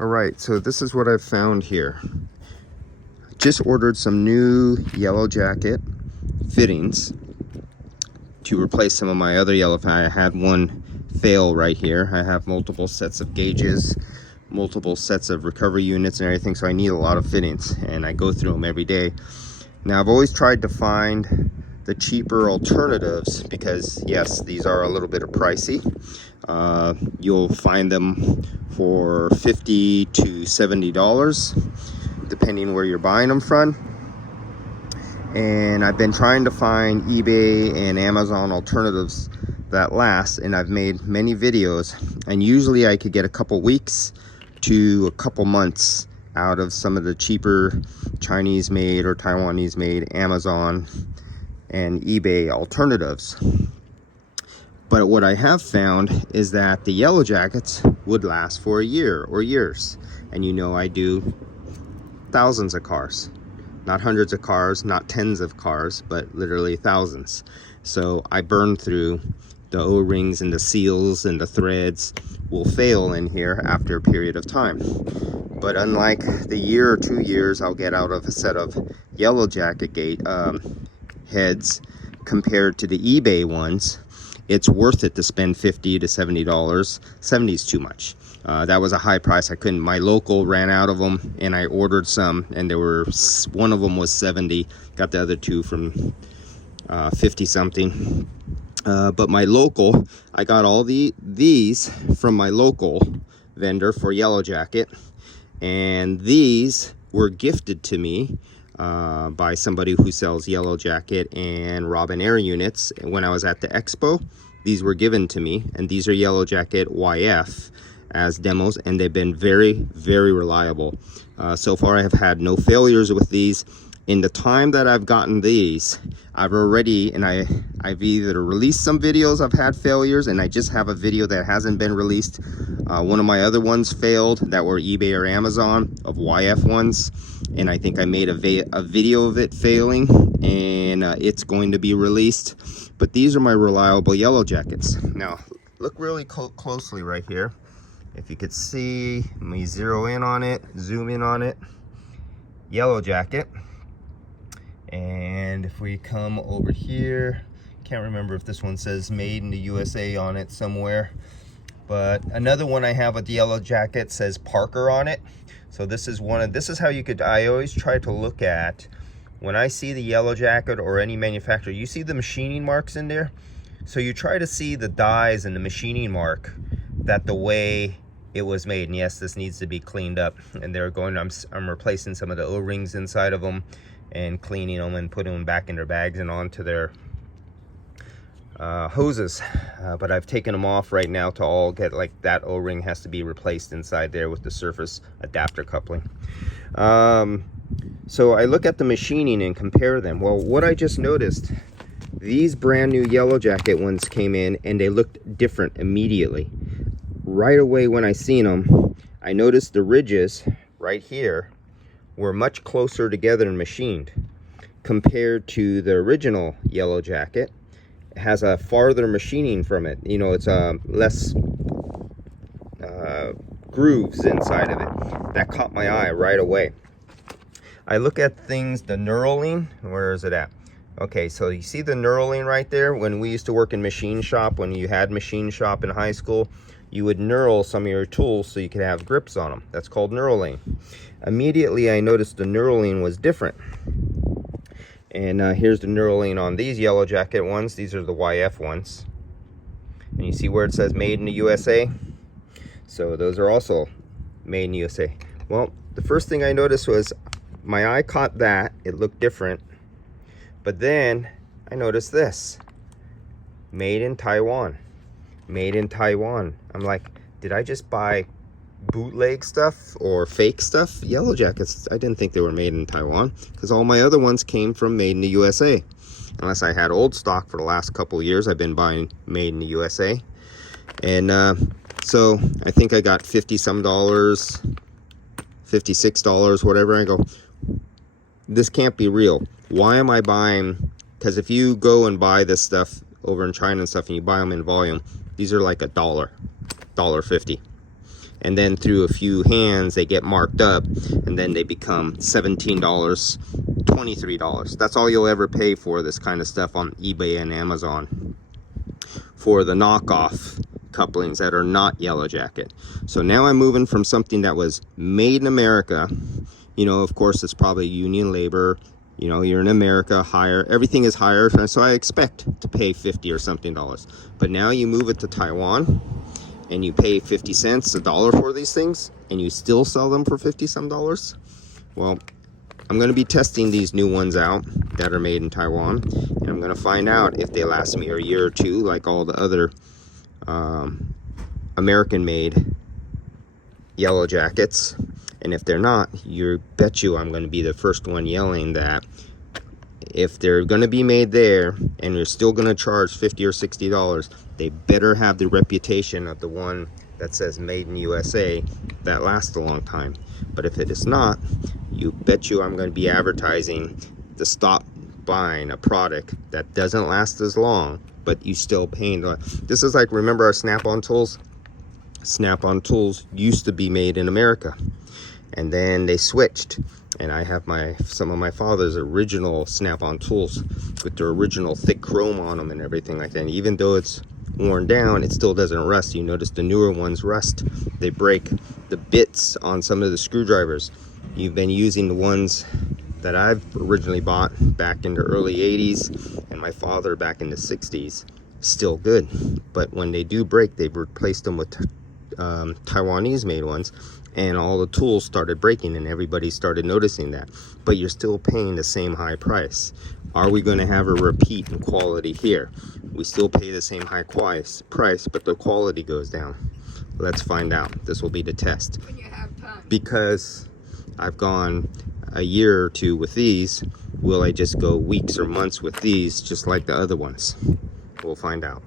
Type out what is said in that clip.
All right, so this is what I've found here. Just ordered some new yellow jacket fittings to replace some of my other yellow. I had one fail right here. I have multiple sets of gauges, multiple sets of recovery units and everything, so I need a lot of fittings, and I go through them every day. Now, I've always tried to find the cheaper alternatives because, yes, these are a little bit pricey. You'll find them for $50 to $70 depending where you're buying them from. And I've been trying to find eBay and Amazon alternatives that last, and I've made many videos, and usually I could get a couple weeks to a couple months out of some of the cheaper Chinese made or Taiwanese made Amazon and eBay alternatives. But what I have found is that the yellow jackets would last for a year or years. And you know, I do thousands of cars, not hundreds of cars, not tens of cars, but literally thousands. So I burn through the O-rings, and the seals and the threads will fail in here after a period of time. But unlike the year or 2 years I'll get out of a set of yellow jacket heads compared to the eBay ones, it's worth it to spend $50 to $70. $70 is too much. That was a high price. I couldn't. My local ran out of them, and I ordered some, and there were one of them was $70. Got the other two from 50 something. But my local, I got all these from my local vendor for yellow jacket, and these were gifted to me by somebody who sells yellow jacket and Robin Air units. And when I was at the expo, these were given to me, and these are yellow jacket YF as demos, and they've been very, very reliable. So far I have had no failures with these. In the time that I've gotten these, I've already, and I've either released some videos I've had failures, and I just have a video that hasn't been released. One of my other ones failed that were eBay or Amazon of YF ones, and I think I made a video of it failing, and it's going to be released. But these are my reliable yellow jackets. Now look really closely right here. If you could see, let me zero in on it, zoom in on it. Yellow jacket. And if we come over here, can't remember if this one says made in the USA on it somewhere, but another one I have with the yellow jacket says Parker on it. So this is this is how you could, I always try to look at, when I see the yellow jacket or any manufacturer, you see the machining marks in there. So you try to see the dies and the machining mark, that the way it was made. And yes, this needs to be cleaned up, and they're going, I'm replacing some of the O-rings inside of them and cleaning them and putting them back in their bags and onto their hoses. But I've taken them off right now to all get, like, that O-ring has to be replaced inside there with the surface adapter coupling. So I look at the machining and compare them. Well, what I just noticed, these brand new yellow jacket ones came in and they looked different immediately. Right away when I seen them, I noticed the ridges right here were much closer together and machined compared to the original yellow jacket. It has a farther machining from it. You know, it's less grooves inside of it. That caught my eye right away. I look at things, the knurling, where is it at? Okay, so you see the knurling right there? When we used to work in machine shop, when you had machine shop in high school, you would knurl some of your tools so you could have grips on them. That's called knurling. Immediately I noticed the knurling was different. And here's the knurling on these yellow jacket ones. These are the YF ones. And you see where it says made in the USA? So those are also made in the USA. Well, the first thing I noticed was my eye caught that. It looked different. But then I noticed this. Made in Taiwan. Made in Taiwan. I'm like, did I just buy bootleg stuff or fake stuff? Yellow jackets, I didn't think they were made in Taiwan, because all my other ones came from made in the USA. Unless I had old stock for the last couple of years, I've been buying made in the USA. And so I think I got $50 some, $56, whatever. I go, this can't be real. Why am I buying? Because if you go and buy this stuff over in China and stuff, and you buy them in volume, these are like $1, $1.50. and then through a few hands they get marked up, and then they become $17, $23. That's all you'll ever pay for this kind of stuff on eBay and Amazon, for the knockoff couplings that are not Yellow Jacket. So now I'm moving from something that was made in America. You know, of course, it's probably union labor. You know, you're in America, higher, everything is higher, so I expect to pay 50 or something dollars. But now you move it to Taiwan and you pay 50 cents, $1 for these things, and you still sell them for 50 some dollars. Well, I'm going to be testing these new ones out that are made in Taiwan, and I'm going to find out if they last me a year or two like all the other American made Yellow Jackets. And if they're not, you bet you I'm going to be the first one yelling that if they're going to be made there and you're still going to charge $50 or $60, they better have the reputation of the one that says made in USA that lasts a long time. But if it is not, you bet you I'm going to be advertising to stop buying a product that doesn't last as long, but you still paying. This is like, remember our Snap-on tools? Snap-on tools used to be made in America, and then they switched, and I have some of my father's original Snap-on tools with their original thick chrome on them and everything like that. And even though it's worn down, it still doesn't rust. You notice the newer ones rust. They break the bits on some of the screwdrivers. You've been using the ones that I've originally bought back in the early 80s and my father back in the 60s, still good. But when they do break, they've replaced them with Taiwanese made ones, and all the tools started breaking and everybody started noticing that. But you're still paying the same high price. Are we going to have a repeat in quality here? We still pay the same high price, but the quality goes down. Let's find out. This will be the test. When you have time. Because I've gone a year or two with these, will I just go weeks or months with these just like the other ones? We'll find out.